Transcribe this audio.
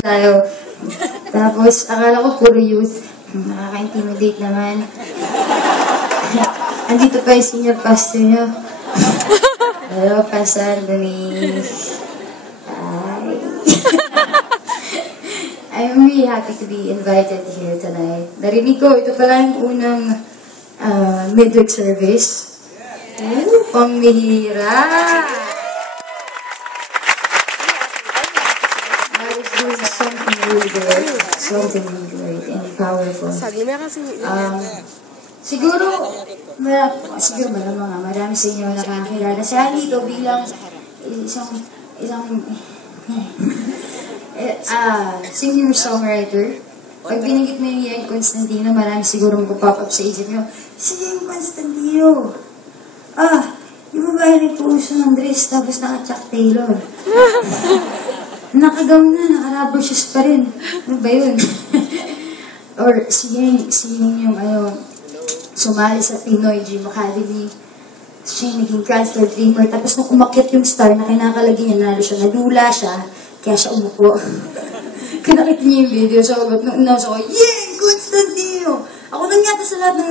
tayo. Tapos, akala ko puro youth. Nakaka-intimidate naman. Andito pa yung senior pastor niyo. Hello, Pastor Anthony. Hi. I'm really happy to be invited here tonight. Narinig ko, ito pala yung unang midweek service. Pamihira! I was doing something really great. Something really great and powerful. Siguro marami sa inyo nakakilala. Sa dito bilang isang singer-songwriter. Pag binigit mo yung Yang Constantino, marami siguro magpapop up sa isip nyo, si Yang Constantino! Yung babae nagpuso ng dress tapos naka-Chuck Taylor. Nakagaw na, naka-rubber shoes pa rin. Ano ba yun? Or si Yang yung sumali sa Pinoy Dream Academy. Siya yung naging cancer dreamer. Tapos nung umakyat yung star na kinakalagi niya, nalo siya, nadula siya, kaya siya umupo. Kaya nakita niya yung video, so nung inasa ko, Yang Constantino! Ako nang yata sa lahat ng